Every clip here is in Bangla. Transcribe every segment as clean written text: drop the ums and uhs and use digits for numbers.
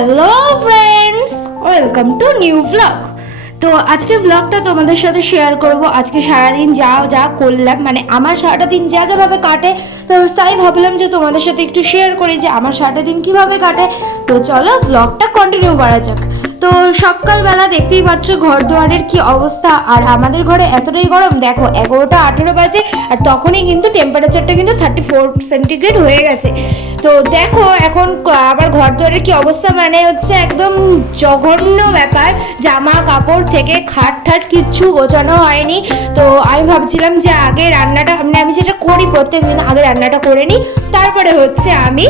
Hello friends, welcome to new blog. তো আজকে ব্লগটা তোমাদের সাথে শেয়ার করব। আজকে সারাদিন যা করলাম, মানে আমার সারাটা দিন ভাবে কাটে, তো তাই ভাবলাম যে তোমাদের সাথে একটু শেয়ার করি যে আমার সারাটা দিন কিভাবে কাটে। তো চলো ব্লগটা কন্টিনিউ করা যাক। তো সকালবেলা দেখতেই পাচ্ছ ঘর দুয়ারের কি অবস্থা, আর আমাদের ঘরে এতটাই গরম, দেখো 11টা 18 বাজে, আর তখনই কিন্তু টেম্পারেচারটা কিন্তু 34 সেন্টিগ্রেড হয়ে গেছে। তো দেখো এখন আবার ঘর দুয়ারের কি অবস্থা, মানে হচ্ছে একদম জঘন্য ব্যাপার। জামা কাপড় থেকে খাট ঠাট কিচ্ছু গোছানো হয়নি। তো আমি ভাবছিলাম যে আগে রান্নাটা, মানে আমি যেটা করি প্রত্যেকদিন, আগে রান্নাটা করে নিই, তারপরে হচ্ছে আমি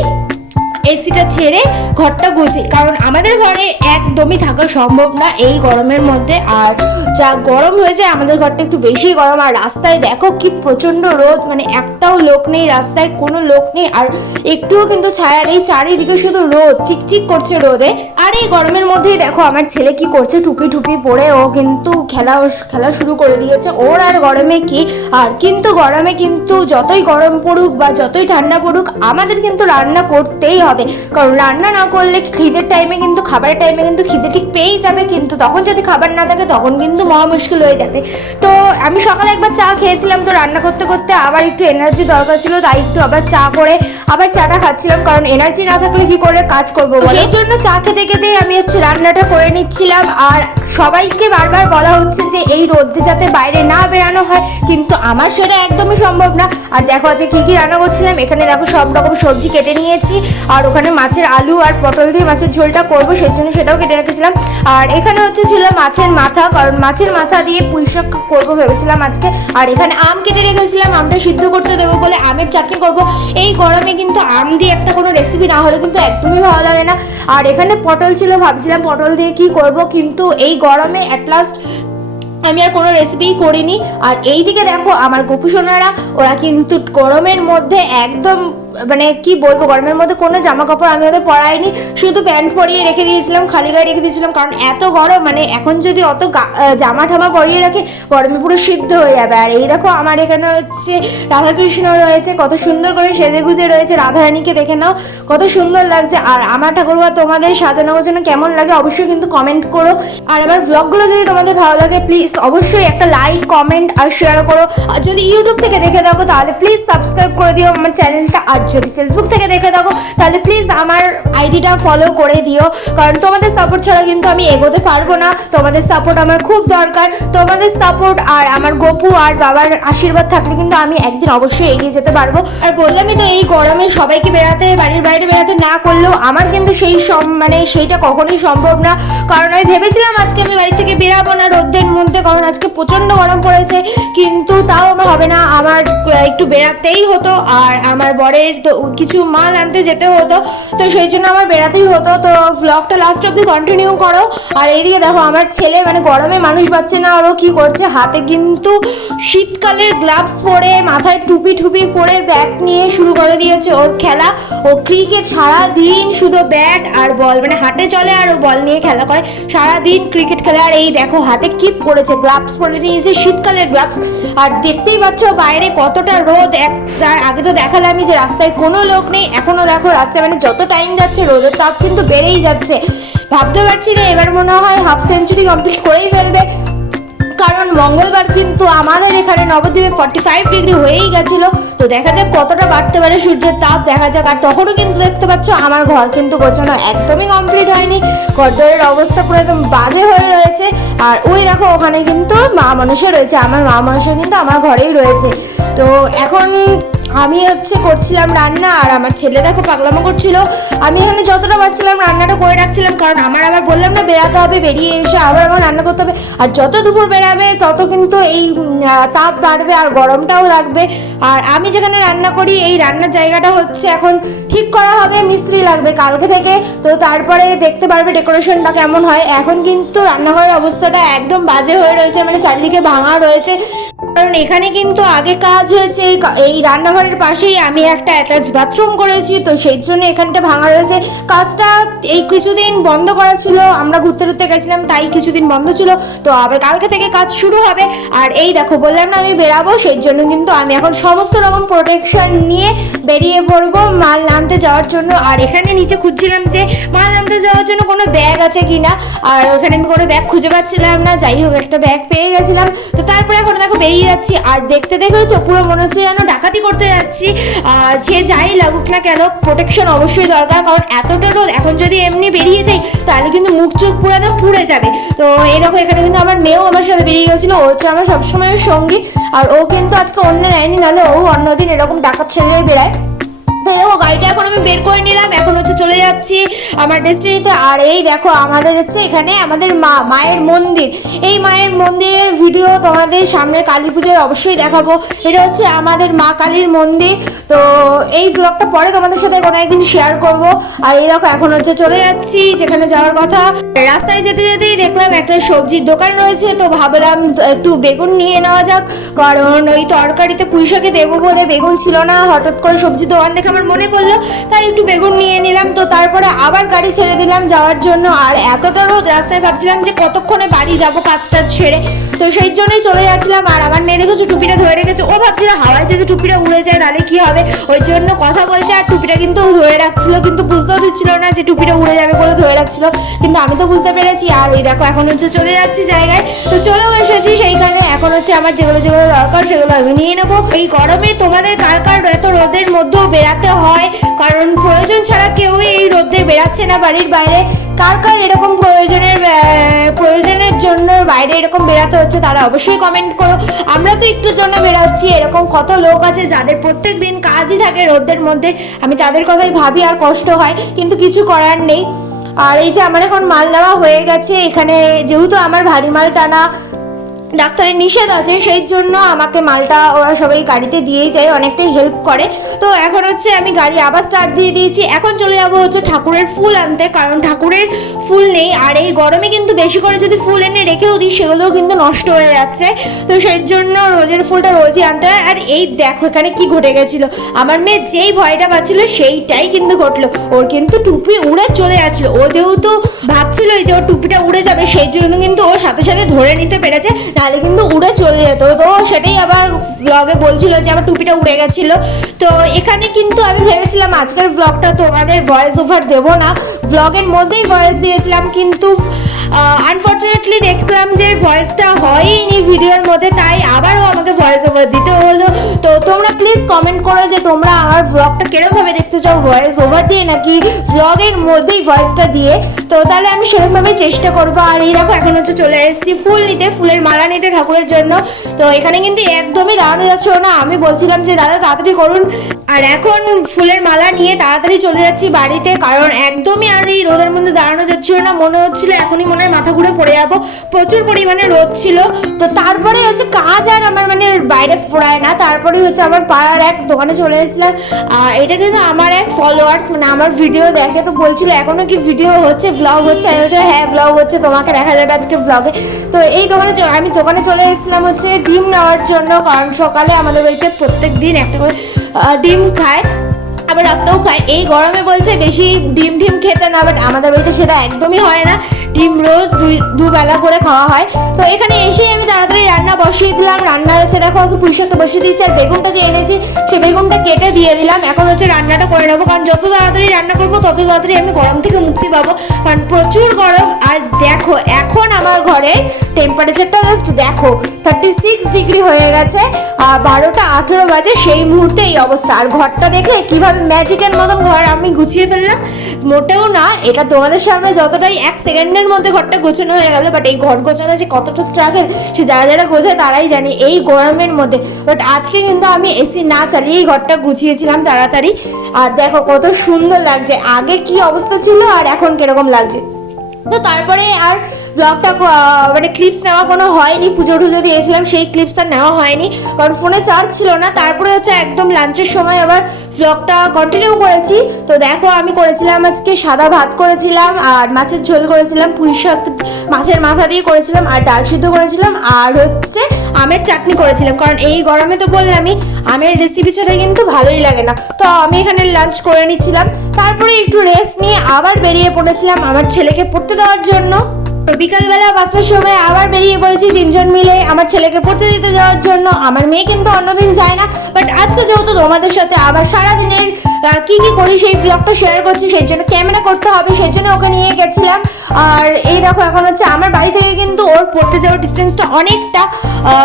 এসিটা ছেড়ে ঘরটা গুছি, কারণ আমাদের ঘরে একদমই থাকা সম্ভব না এই গরমের মধ্যে। আর যা গরম হয়েছে, আমাদের ঘরটা একটু বেশি গরম। আর রাস্তায় দেখো কি প্রচন্ড রোদ, মানে একটাও লোক নেই রাস্তায়, কোনো লোক নেই, আর একটুও কিন্তু ছায়া নেই, চারিদিকে শুধু রোদ, চিকচিক করছে রোদে। আর এই গরমের মধ্যেই দেখো আমার ছেলে কি করছে, টুপি পরে ও কিন্তু খেলা শুরু করে দিয়েছে। ওর আর গরমে কি, আর কিন্তু গরমে কিন্তু যতই গরম পড়ুক বা যতই ঠান্ডা পড়ুক, আমাদের কিন্তু রান্না করতেই হবে, কারণ রান্না না করলে খিদের টাইমে কিন্তু, খাবারের টাইমে কিন্তু খিদে ঠিক পেয়েই যাবে, কিন্তু তখন যদি খাবার না থাকে তখন কিন্তু মহা মুশকিল হয়ে যাবে। তো আমি সকালে একবার চা খেয়েছিলাম, তো রান্না করতে করতে আবার একটু এনার্জি দরকার ছিল, তাই একটু আবার চা করে আবার চাটা খাচ্ছিলাম, কারণ এনার্জি না থাকলে কি করে কাজ করবো, সেই জন্য চা খেতে খেতে আমি হচ্ছে রান্নাটা করে নিচ্ছিলাম। আর সবাইকে বারবার বলা হচ্ছে যে এই রোদে যাতে বাইরে না বেরানো হয়, কিন্তু আমার সেটা একদমই সম্ভব না। আর দেখো আজকে কি কি রান্না করছিলাম, এখানে দেখো সব রকম সবজি কেটে নিয়েছি, আর ওখানে মাছের আলু আর পটল দিয়ে মাছের ঝোলটা করবো, সেই জন্য সেটাও কেটে রেখেছিলাম। আর এখানে হচ্ছে ছিল মাছের মাথা, কারণ মাছের মাথা দিয়ে পুঁই শাক করবো ভেবেছিলাম আজকে। আর এখানে আম কেটে রেখেছিলাম, আমটা সিদ্ধ করতে দেবো বলে আমের চাটনি করবো। এই গরমে কিন্তু আম দিয়ে একটা কোনো রেসিপি না হলে কিন্তু একদমই ভালো লাগে না। আর এখানে পটল ছিল, ভাবছিলাম পটল দিয়ে কি করব, কিন্তু এই গরমে অ্যাট লাস্ট আমি আর কোনো রেসিপিই করিনি। আর এইদিকে দেখো আমার গোপুসোনারা, ওরা কিন্তু গরমের মধ্যে একদম, মানে কি বলবো, গরমের মধ্যে কোনো জামা কাপড় আমি ওদের পরাইনি, শুধু প্যান্ট পরিয়ে রেখে দিয়েছিলাম, খালি গায়ে রেখে দিয়েছিলাম, কারণ এত গরম, মানে এখন যদি অত জামা ঠামা পরিয়ে রাখে গরমে পুরো সিদ্ধ হয়ে যাবে। আর এই দেখো আমার এখানে হচ্ছে রাধাকৃষ্ণ রয়েছে, কত সুন্দর করে সেজে গুজে রয়েছে, রাধারানীকে দেখে নাও কত সুন্দর লাগছে। আর আমার ঠাকুরবা তোমাদের সাজানো গোছানো কেমন লাগে অবশ্যই কিন্তু কমেন্ট করো। আর আমার ব্লগগুলো যদি তোমাদের ভালো লাগে প্লিজ অবশ্যই একটা লাইক কমেন্ট আর শেয়ার করো। আর যদি ইউটিউব থেকে দেখে থাকো তাহলে প্লিজ সাবস্ক্রাইব করে দিও আমার চ্যানেলটা, আর যদি ফেসবুক থেকে দেখে থাকো তাহলে প্লিজ আমার আইডিটা ফলো করে দিও, কারণ তোমাদের সাপোর্ট ছাড়া কিন্তু আমি এগোতে পারবো না। তোমাদের সাপোর্ট আমার খুব দরকার, তোমাদের সাপোর্ট আর আমার গপু আর বাবার আশীর্বাদ থাকলে কিন্তু আমি একদিন অবশ্যই এগিয়ে যেতে পারবো। আর বললামই তো এই গরমে সবাইকে বেড়াতে, বাড়ির বাইরে বেড়াতে না করলেও আমার কিন্তু মানে সেইটা কখনোই সম্ভব না, কারণ আমি ভেবেছিলাম আজকে আমি বাড়ি থেকে বেরাবো না রোদের মধ্যে, কারণ আজকে প্রচন্ড গরম পড়েছে, কিন্তু তাও আমার হবে না, আমার একটু বেড়াতেই হতো, আর আমার বরের তো কিছু মাল আনতে যেতে হতো, তো সেই জন্য আমার বেড়াতেই হতো। তো ব্লগটা লাস্ট অব্দি কন্টিনিউ করো। আর এইদিকে দেখো আমার ছেলে, মানে গরমে মানুষ পাচ্ছে না, ওরও কি করছে, হাতে কিন্তু শীতকালের গ্লাভস পরে, মাথায় টুপি পরে ব্যাট নিয়ে শুরু করে দিয়েছে ওর খেলা। ও ক্রিকেট সারাদিন শুধু ব্যাট আর বল, মানে হাটে চলে আর ও বল নিয়ে খেলা করে, সারাদিন ক্রিকেট খেলে। আর এই দেখো হাতে কি পড়েছে, গ্লাভস পরে নিয়েছে, শীতকালের গ্লাভস। আর দেখতেই পাচ্ছ বাইরে কতটা রোদ, তার আগে তো দেখালামই যে রাস্তায় কোনো লোক নেই, এখনো দেখো রাস্তায়, মানে যত টাইম যাচ্ছে রোদের তাপ কিন্তু বেড়েই যাচ্ছে। ভাবতে পারছি না এবার মনে হয় হাফ সেঞ্চুরি কমপ্লিট করেই ফেলবে, কারণ মঙ্গলবার কিন্তু আমাদের এখানে নবদ্বীপে 45 ডিগ্রি হয়েই গেছিলো। তো দেখা যাক কতটা বাড়তে পারে সূর্যের তাপ, দেখা যাক। আর তখনও কিন্তু দেখতে পাচ্ছ আমার ঘর কিন্তু গোছানো একদমই কমপ্লিট হয়নি, ঘরদোরের অবস্থা পুরো একদম বাজে হয়ে রয়েছে। আর ওই দেখো ওখানে কিন্তু মা মনসা রয়েছে, আমার মা মনসা কিন্তু আমার ঘরেই রয়েছে। তো এখন আমি হচ্ছে করছিলাম রান্না, আর আমার ছেলে দেখো পাগলামো করছিল। আমি এখানে যতটা পারছিলাম রান্নাটা করে রাখছিলাম, কারণ আমার আবার বললাম না বেরাতে হবে, বেরিয়ে এসে আবার আমার রান্না করতে হবে, আর যত দুপুর বেরাবে তত কিন্তু এই তাপ বাড়বে আর গরমটাও লাগবে। আর আমি যেখানে রান্না করি এই রান্নার জায়গাটা হচ্ছে এখন ঠিক করা হবে, মিস্ত্রি লাগবে কালকে থেকে, তো তারপরে দেখতে পারবে ডেকোরেশনটা কেমন হয়। এখন কিন্তু রান্নাঘরের অবস্থাটা একদম বাজে হয়ে রয়েছে, মানে চারিদিকে ভাঙা রয়েছে, কারণ এখানে কিন্তু আগে কাজ হয়েছে, এই রান্নাঘরের পাশেই আমি একটা অ্যাটাচ বাথরুম করেছি, তো সেই জন্য এখানটা ভাঙা রয়েছে। কাজ কাজটা এই কিছুদিন বন্ধ করা ছিল, আমরা ঘুরতে ঘুরতে গেছিলাম তাই কিছুদিন বন্ধ ছিল। তো আবার কালকে থেকে কাজ শুরু হবে। আর এই দেখো বললাম না আমি বেরাবো, সেই জন্য কিন্তু আমি এখন সমস্ত রকম প্রোটেকশন নিয়ে বেরিয়ে পড়বো মাল নামতে যাওয়ার জন্য। আর এখানে নিচে খুঁজছিলাম যে মাল নামতে যাওয়ার জন্য কোনো ব্যাগ আছে কিনা, আর ওখানে আমি কোনো ব্যাগ খুঁজে পাচ্ছিলাম না। যাই হোক একটা ব্যাগ পেয়ে গেছিলাম। তো তারপরে এখন দেখো বেরিয়ে যাচ্ছি, আর দেখতে দেখেছো পুরো মনে হচ্ছে যেন ডাকাতি করতে যাচ্ছি। সে যাই লাগুক না কেন প্রোটেকশন অবশ্যই দরকার, কারণ এতটা রোদ। এখন যদি এমনি বেরিয়ে যাই তাহলে কিন্তু মুখ চোখ পুরো একদম পুড়ে যাবে। তো এই দেখো এখানে কিন্তু আমার মেয়েও আমার সাথে বেরিয়ে গেছিলো, ও হচ্ছে আমার সবসময়ের সঙ্গী। আর ও কিন্তু আজকে অন্য নেয়নি, নাহলে ও অন্যদিন এরকম ডাকাত ছেড়ে বেড়ায়। তো ও গাড়িটা এখন আমি বের করে নিলাম, এখন হচ্ছে চলে যাচ্ছি আমার ডেস্টিনিতে। আর এই দেখো আমাদের হচ্ছে এখানে আমাদের মায়ের মন্দির, এই মায়ের মন্দিরের ভিডিও তোমাদের সামনের কালী পুজোয় অবশ্যই দেখাবো। এটা হচ্ছে আমাদের মা কালীর মন্দির। তো এই ব্লগটা পরে তোমাদের সাথে কোনো একদিন শেয়ার করব। আর এই দেখো এখন হচ্ছে চলে যাচ্ছি যেখানে যাওয়ার কথা। রাস্তায় যেতে যেতেই দেখলাম একটা সবজির দোকান রয়েছে, তো ভাবলাম একটু বেগুন নিয়ে নেওয়া যাক, কারণ ওই তরকারিতে পুঁই শাকে দেবো বলে বেগুন ছিল না। হঠাৎ করে সবজির দোকান দেখে আমার মনে পড়লো, তাই একটু বেগুন নিয়ে নিলাম। তো তারপরে আবার গাড়ি ছেড়ে দিলাম যাওয়ার জন্য। আর এতটা রোদ, রাস্তায় ভাবছিলাম যে কতক্ষণে বাড়ি যাবো কাজটা ছেড়ে, তো সেই জন্যই চলে যাচ্ছিলাম। আর আমার মেয়ে দেখেছো টুপিটা ধরে রেখেছে, ও ভাবছিল হাওয়ায় যদি টুপিটা উড়ে যায় তাহলে কি হবে, ওই জন্য কথা বলছে। আর টুপিটা কিন্তু ধরে রাখছিল, কিন্তু বুঝতেও দিচ্ছিল না যে টুপিটা উড়ে যাবে বলে ধরে রাখছিল, কিন্তু আমি তো বুঝতে পেরেছি। আর ওই দেখো এখন হচ্ছে চলে যাচ্ছি জায়গায়, তো চলেও এসেছি সেইখানে। এখন হচ্ছে আমার যেগুলো যেগুলো দরকার সেগুলো আমি নিয়ে নেবো। এই গরমে তোমাদের কার কার এত রোদের মধ্যেও বেরাতে হয়, কারণ প্রয়োজন ছাড়া কেউই এই রোদে বেরাচ্ছে না বাড়ির বাইরে। কার কার এরকম প্রয়োজনের জন্য বাইরে এরকম বেরাতে হচ্ছে তারা অবশ্যই কমেন্ট করো। আমরা তো একটুর জন্য বেরাচ্ছি, এরকম কত লোক আছে যাদের প্রত্যেক দিন কাজই থাকে রোদের মধ্যে। আমি তাদের কথাই ভাবি আর কষ্ট হয়, কিন্তু কিছু করার নেই। আর এই যে আমার এখন মাল নেওয়া হয়ে গেছে এখানে, যেহেতু আমার ভারী মাল টানা ডাক্তারের নিষেধ আছে, সেই জন্য আমাকে মালটা ওরা সবাই গাড়িতে দিয়েই যায়, অনেকটাই হেল্প করে। তো এখন হচ্ছে আমি গাড়ি আবার স্টার্ট দিয়ে দিয়েছি। এখন চলে যাবো হচ্ছে ঠাকুরের ফুল আনতে, কারণ ঠাকুরের ফুল নেই। আর এই গরমে কিন্তু বেশি করে যদি ফুল এনে রেখেও দিই সেগুলোও কিন্তু নষ্ট হয়ে যাচ্ছে, তো সেই জন্য রোজের ফুলটা রোজই আনতে হয়। আর এই দেখো এখানে কি ঘটে গেছিলো, আমার মেয়ে যেই ভয়টা পাচ্ছিল সেইটাই কিন্তু ঘটলো। ওর কিন্তু টুপি উড়ে চলে যাচ্ছিল, ও যেহেতু ভাবছিল যে ওর টুপিটা উড়ে যাবে সেই জন্য কিন্তু ও সাথে সাথে ধরে নিতে পেরেছে, তাহলে কিন্তু উড়ে চলে যেত। তো সেটাই আবার ব্লগে বলছিল যে আমার টুপিটা উড়ে গেছিলো। তো এখানে কিন্তু আমি ভেবেছিলাম আজকের ব্লগটা তোমাদের ভয়েস ওভার দেবো না, ব্লগের মধ্যেই ভয়েস দিয়েছিলাম, কিন্তু আনফর্চুনেটলি দেখলাম যে ভয়েসটা হয়নি ভিডিওর মধ্যে, তাই আবারও আমাকে ভয়েস ওভার দিতে হলো। তো তোমরা প্লিজ কমেন্ট করো যে তোমরা আমার ব্লগটা কিরকমভাবে দেখতে চাও, ভয়েস ওভার দিয়ে নাকি ব্লগের মধ্যেই ভয়েসটা দিয়ে, তো তাহলে আমি সেরকমভাবে চেষ্টা করবো। আর এই দেখো এখন হচ্ছে চলে এসেছি ফুল নিতে, ফুলের মালা নিতে ঠাকুরের জন্য। তো এখানে কিন্তু একদমই দাঁড়ানো যাচ্ছিল না, আমি বলছিলাম যে দাদা তাড়াতাড়ি করুন। আর এখন ফুলের মালা নিয়ে তাড়াতাড়ি চলে যাচ্ছি বাড়িতে, কারণ একদমই আর এই রোদের মধ্যে দাঁড়ানো যাচ্ছিল না, মনে হচ্ছিল এখনই মনে হয় মাথা ঘুরে পড়ে যাবো, প্রচুর পরিমাণে রোদ ছিল। তো তারপরে হচ্ছে কাজ আর আমার মানে বাইরে ফোড়ায় না, তারপরে হচ্ছে আমার পাড়ার এক দোকানে চলে এসেছিলাম। আর এটা কিন্তু আমার এক ফলোয়ার্স, মানে আমার ভিডিও দেখে, তো বলছিল এখনো কি ভিডিও হচ্ছে, ব্লগ হচ্ছে। আমি বলছি হ্যাঁ ব্লগ হচ্ছে, তোমাকে দেখা যাবে আজকে ব্লগে। তো এই দোকানে আমি দোকানে চলে এসেছিলাম হচ্ছে ডিম নেওয়ার জন্য, কারণ সকালে আমাদের বাড়িতে প্রত্যেক দিন একটা করে ডিম খায়, আবার রাতেও খায়। এই গরমে বলছে বেশি ডিম খেতে না, বাট আমাদের বাড়িতে সেটা একদমই হয় না, ডিম রোজ দুবেলা করে খাওয়া হয়। তো এখানে এসেই আমি তাড়াতাড়ি রান্না বসিয়ে দিলাম। রান্না হচ্ছে দেখো আমি পুঁই শাকটা বসিয়ে দিচ্ছি, আর বেগুনটা যে এনেছি সেই বেগুনটা কেটে দিয়ে দিলাম। এখন হচ্ছে রান্নাটা করে নেবো, কারণ যত তাড়াতাড়ি রান্না করবো তত তাড়াতাড়ি আমি গরম থেকে মুক্তি পাবো, কারণ প্রচুর গরম। আর দেখো এখন আমার ঘরে টেম্পারেচারটা জাস্ট দেখো 36 ডিগ্রি হয়ে গেছে, 12টা 18 বাজে, সেই মুহূর্তে এই অবস্থা। আর ঘরটা দেখে কিভাবে ম্যাজিকের মতন ঘর আমি গুছিয়ে ফেললাম, মোটেও না এটা তোমাদের সামনে যতটাই 1 সেকেন্ডের মধ্যে ঘরটা গোছানো হয়ে গেল, বাট এই ঘর গোছানো যে কতটা স্ট্রাগল সে যারা যারা গোছায় তারাই জানি এই গরমের মধ্যে। বাট আজকে কিন্তু আমি এসি না চালিয়েই ঘরটা গুছিয়েছিলাম তাড়াতাড়ি। আর দেখো কত সুন্দর লাগছে, আগে কি অবস্থা ছিল আর এখন কিরকম লাগছে। তো তারপরে আর ব্লগটা মানে ক্লিপস নেওয়া কোনো হয়নি, পুজো টুজো দিয়েছিলাম সেই ক্লিপস আর নেওয়া হয়নি কারণ ফোনে চার্জ ছিল না। তারপরে হচ্ছে একদম লাঞ্চের সময় আবার ব্লগটা কন্টিনিউ করেছি। তো দেখো আমি করেছিলাম আজকে সাদা ভাত করেছিলাম, আর মাছের ঝোল করেছিলাম, পুঁই শাক মাছের মাথা দিয়ে করেছিলাম, আর ডাল সিদ্ধ করেছিলাম, আর হচ্ছে আমের চাটনি করেছিলাম। কারণ এই গরমে তো বললামই আমের রেসিপি ছাড়া কিন্তু ভালোই লাগে না। তো আমি এখানে লাঞ্চ করে নিচ্ছিলাম, তারপরে একটু রেস্ট নিয়ে আবার বেরিয়ে পড়েছিলাম আমার ছেলেকে পড়তে দেওয়ার জন্য। তো বিকালবেলা 5টার সময় আবার বেরিয়ে পড়েছি তিনজন মিলে আমার ছেলেকে পড়তে দিতে যাওয়ার জন্য। আমার মেয়ে কিন্তু অন্যদিন যায় না, বাট আজকে যেহেতু তোমাদের সাথে আবার সারাদিনের কি কি করি সেই ব্লগটা শেয়ার করছি, সেই জন্য ক্যামেরা করতে হবে, সেই জন্য ওকে নিয়ে গেছিলাম। আর এই দেখো এখন হচ্ছে আমার বাড়ি থেকে কিন্তু ওর পড়তে যাওয়ার ডিস্টেন্সটা অনেকটা,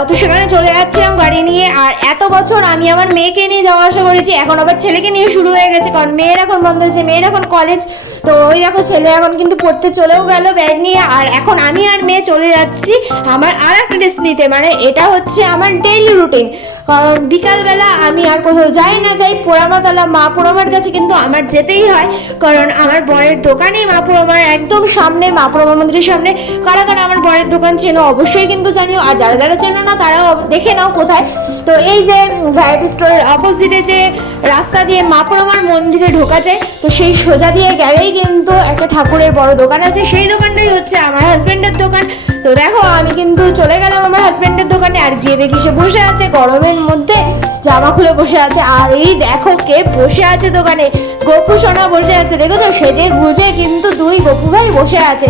তো সেখানে চলে যাচ্ছিলাম গাড়ি নিয়ে। আর এত বছর আমি আমার মেয়েকে নিয়ে যাওয়া আসা করেছি, এখন আবার ছেলেকে নিয়ে শুরু হয়ে গেছে কারণ মেয়ের এখন বন্ধ হয়েছে, মেয়ের এখন কলেজ। তো ওই দেখো ছেলে এখন কিন্তু পড়তে চলেও গেল ব্যাগ নিয়ে। আর এখন আমি আর মেয়ে চলে যাচ্ছি আমার আর একটা ডেস্টিনিতে, মানে এটা হচ্ছে আমার ডেইলি রুটিন। কারণ বিকালবেলা আমি আর কোথাও যাই না যাই পোড়ামাতলা মা পোড়ামার কাছে কিন্তু আমার যেতেই হয়, কারণ আমার বরের দোকানে মা পোড়ামার একদম সামনে, মা পোড়ামা মন্দিরের সামনে। কারা কারা আমার বরের দোকান চেনো অবশ্যই কিন্তু জানিও, আর যারা যারা চেনো না তারাও দেখে নাও কোথায়। তো এই যে ভ্যারাইটি স্টোরের অপোজিটে যে রাস্তা দিয়ে মা পোড়ামার মন্দিরে ঢোকা যায়, তো সেই সোজা দিয়ে গেলেই কিন্তু একটা ঠাকুরের বড় দোকান আছে, সেই দোকানটাই হচ্ছে আমার হাজবেন্ডের দোকান। তো দেখো আমি কিন্তু চলে গেলাম আমার হাজবেন্ডের দোকানে, আর গিয়ে দেখি সে বসে আছে গরমের মধ্যে জামা খুলে বসে আছে। আর এই দেখো কে বসে আছে দোকানে, গপু সোনা বসে আছে, দেখো তো সেজে গুজে কিন্তু দুই গপু ভাই বসে আছে।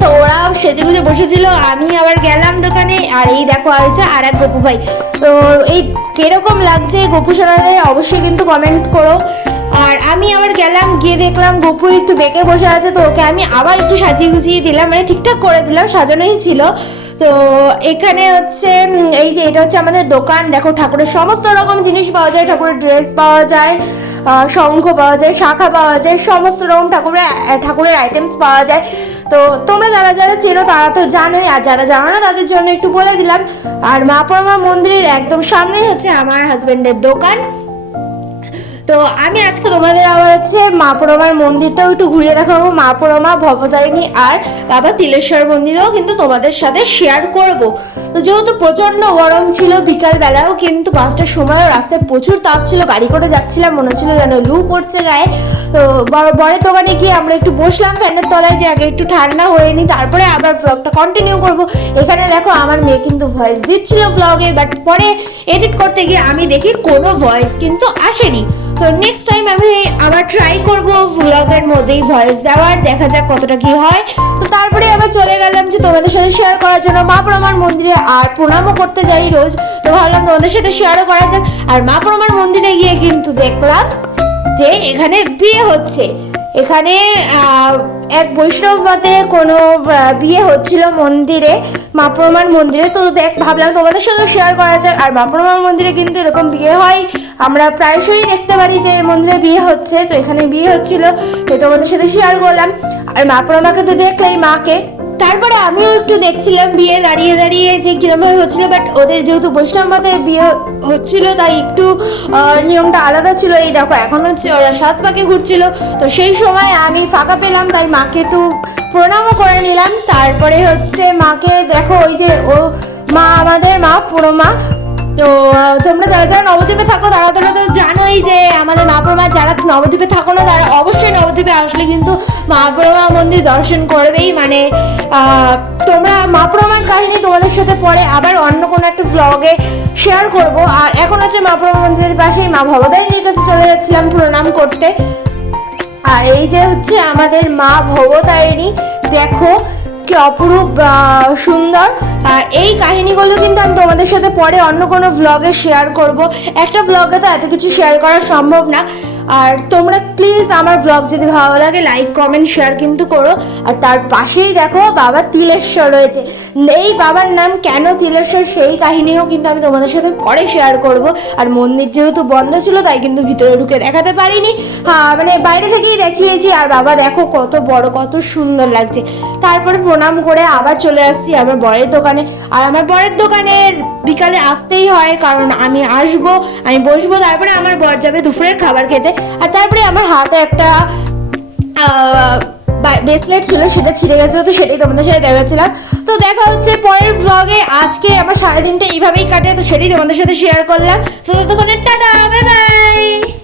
তো ওরা সেজে গুজে বসেছিল, আমি আবার গেলাম দোকানে। আর এই দেখো আছে আর এক গপু ভাই। তো এই কিরকম লাগছে গপু সোনাদের অবশ্যই কিন্তু কমেন্ট করো। আর আমি আবার গেলাম, গিয়ে দেখলাম গপু একটু বেঁকে বসে আছে, তো ওকে আমি আবার একটু সাজিয়ে গুছিয়ে দিলাম, মানে ঠিকঠাক করে দিলাম, সাজানোই ছিল। তো এখানে হচ্ছে এই যে এটা হচ্ছে আমাদের দোকান, দেখো ঠাকুরের সমস্ত রকম জিনিস পাওয়া যায়, ঠাকুরের ড্রেস পাওয়া যায়, শঙ্খ পাওয়া যায়, শাখা পাওয়া যায়, সমস্ত রকম ঠাকুরের আইটেমস পাওয়া যায়। তো তোমরা যারা যারা চেনো তারা তো জানোই, আর যারা জানো না তাদের জন্য একটু বলে দিলাম। আর মা পোড়ামা মন্দিরের একদম সামনেই হচ্ছে আমার হাজবেন্ডের দোকান। তো আমি আজকে তোমাদের আবার হচ্ছে মা পোড়ামার মন্দিরটাও একটু ঘুরিয়ে দেখাবো, মা পোড়ামা ভবতারিণী আর বাবা তিলেশ্বর মন্দিরেও কিন্তু তোমাদের সাথে শেয়ার করব। তো যেহেতু প্রচণ্ড গরম ছিল বিকালবেলাও কিন্তু 5টার সময়ও রাস্তায় প্রচুর তাপ ছিল, গাড়ি করে যাচ্ছিলাম মনে হচ্ছিল যেন লু পড়ছে গায়ে। তো বরের দোকানে গিয়ে আমরা একটু বসলাম ফ্যানের তলায়, যে আগে একটু ঠান্ডা হয়ে নি, তারপরে আবার ব্লগটা কন্টিনিউ করব। এখানে দেখো আমার মেয়ে কিন্তু ভয়েস দিচ্ছিল ব্লগে, বাট পরে এডিট করতে গিয়ে আমি দেখি কোনো ভয়েস কিন্তু আসেনি। তো নেক্সট টাইম আমি আবার ট্রাই করব ব্লগের মধ্যেই ভয়েস দেওয়ার, দেখা যাক কতটা কি হয়। তো তারপরে আবার চলে গেলাম যে তোমাদের সাথে শেয়ার করার জন্য মা পোড়ামার মন্দিরে, আর প্রণামও করতে যাই রোজ, তো ভাবলাম তোমাদের সাথে শেয়ারও করা যাক। আর মা পোড়ামার মন্দিরে গিয়ে কিন্তু দেখলাম যে এখানে বিয়ে হচ্ছে, এখানে এক বৈষ্ণব মতে কোনো বিয়ে হচ্ছিল মন্দিরে, মা পোড়ামার মন্দিরে। তো ভাবলাম তোমাদের সাথে শেয়ার করা যাক। আর মা পোড়ামার মন্দিরে কিন্তু এরকম বিয়ে হয়, আমরা প্রায়শই দেখতে পারি যে মন্দিরে বিয়ে হচ্ছে, তো এখানে বিয়ে হচ্ছিল, তো তোমাদের সাথে শেয়ার করলাম। আর মা পোড়ামাকে তো দেখলেই মাকে, তারপরে আমিও একটু দেখছিলাম বিয়ে দাঁড়িয়ে দাঁড়িয়ে যে কিরমভাবে হচ্ছিল, বাট ওদের যেহেতু বৈষ্ণব মতে বিয়ে হচ্ছিল তাই একটু নিয়মটা আলাদা ছিল। এই দেখো এখন হচ্ছে ওরা 7 পাকে ঘুরছিল, তো সেই সময় আমি ফাঁকা পেলাম তাই মাকে একটু প্রণামও করে নিলাম। তারপরে হচ্ছে মাকে দেখো ওই যে ও মা আমাদের মা পোড়ামা। তো তোমরা যারা যারা নবদ্বীপে থাকো তারা তো জানোই যে আমাদের মা পোড়ামা, যারা নবদ্বীপে থাকো না তারা অবশ্যই নবদ্বীপে আসলে কিন্তু মা পোড়ামা মন্দির দর্শন করবেই। মানে তোমরা মা পোড়ামার কাহিনী তোমাদের সাথে পরে আবার অন্য কোনো একটা ব্লগে শেয়ার করব। আর এখন হচ্ছে মা পোড়ামা মন্দিরের পাশেই মা ভবতারিণীর কাছে চলে যাচ্ছিলাম প্রণাম করতে। আর এই যে হচ্ছে আমাদের মা ভবতারিণী, দেখো কি অপরূপ সুন্দর। আর এই কাহিনীগুলো কিন্তু আমি তোমাদের সাথে পরে অন্য কোনো ব্লগে শেয়ার করব, একটা ব্লগে তো এত কিছু শেয়ার করা সম্ভব না। আর তোমরা প্লিজ আমার ব্লগ যদি ভালো লাগে লাইক কমেন্ট শেয়ার কিন্তু করো। আর তার পাশেই দেখো বাবা তিলেশ্বর রয়েছে, এই বাবার নাম কেন তিলেশ্বর সেই কাহিনীও কিন্তু আমি তোমাদের সাথে পরে শেয়ার করব। আর মন্দির যেহেতু বন্ধ ছিল তাই কিন্তু ভিতরে ঢুকে দেখাতে পারিনি, মানে বাইরে থেকেই দেখিয়েছি। আর বাবা দেখো কত বড় কত সুন্দর লাগছে। তারপরে প্রণাম করে আবার চলে আসছি আমার বরের দোকানে। আর আমার বরের দোকানের বিকালে আসতেই হয়, কারণ আমি আসবো, আমি বসবো, তারপরে আমার বর যাবে দুপুরের খাবার খেতে। আর তারপরে আমার হাতে একটা ব্রেসলেট ছিল সেটা ছিঁড়ে গেছিলো, তো সেটাই তোমাদের সাথে দেখাচ্ছিলাম। তো দেখা হচ্ছে পরের ব্লগে। আজকে আমার সারাদিনটা এইভাবেই কাটে, তো সেটাই তোমাদের সাথে শেয়ার করলাম। তো ততক্ষণে টাটা, বাই বাই।